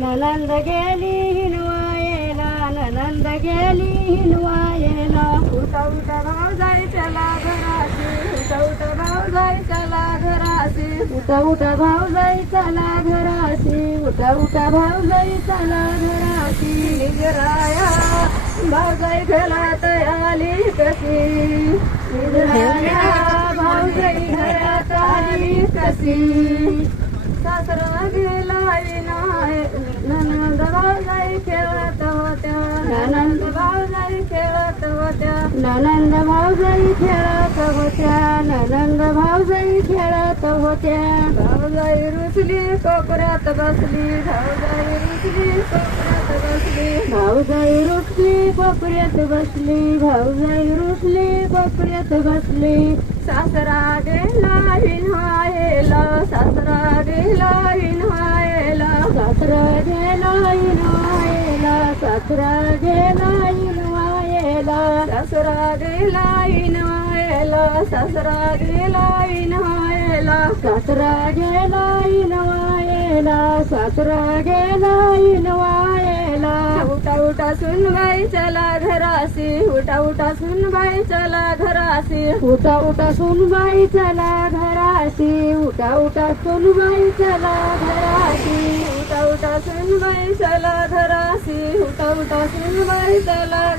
ननंद गेली हिनवायला ननंद गेली हिनवायला. उठा उठा भाव चला घराशी उठा उठा भाऊ जाई चला घराशी उठा उठा भाव जाई चला घराशी उठा उठा भाव जाई चला घराशी निजराया भाऊ जाई घरात आली कशी? निजराया भाव जाई घरात आली कशी? सासरा गेला नाही ननंद भाऊजाई खेळत होत्या. ननंद भाऊजाई खेळत होत्या. ननंद भाऊजाई खेळत होत्या भाऊजाई रुसली कोपऱ्यात बसली भाऊजाई रुसली कोपऱ्यात बसली. भाऊजाई रुसली कोपऱ्यात बसली भाऊजाई रुसली कोपऱ्यात बसली सासरा गेला विन्हायला सासरा गेला विन्हायला सासरा गेला विन्हायला सासरा गेला इनवायला सासरा गेला इनवायला सासरा गेला इनवायला सासरा गेला इनवायला सासरा गेला इनवायला उठा उठा सुनबाई चला घरासी उठा उठा सुनबाई चला घरासी उठा उठा सुनबाई चला घरासी उठा उठा सुनबाई चला घरासी उठा उठा सुनबाई चला Tolong, tolong, tolong, tolong, tolong,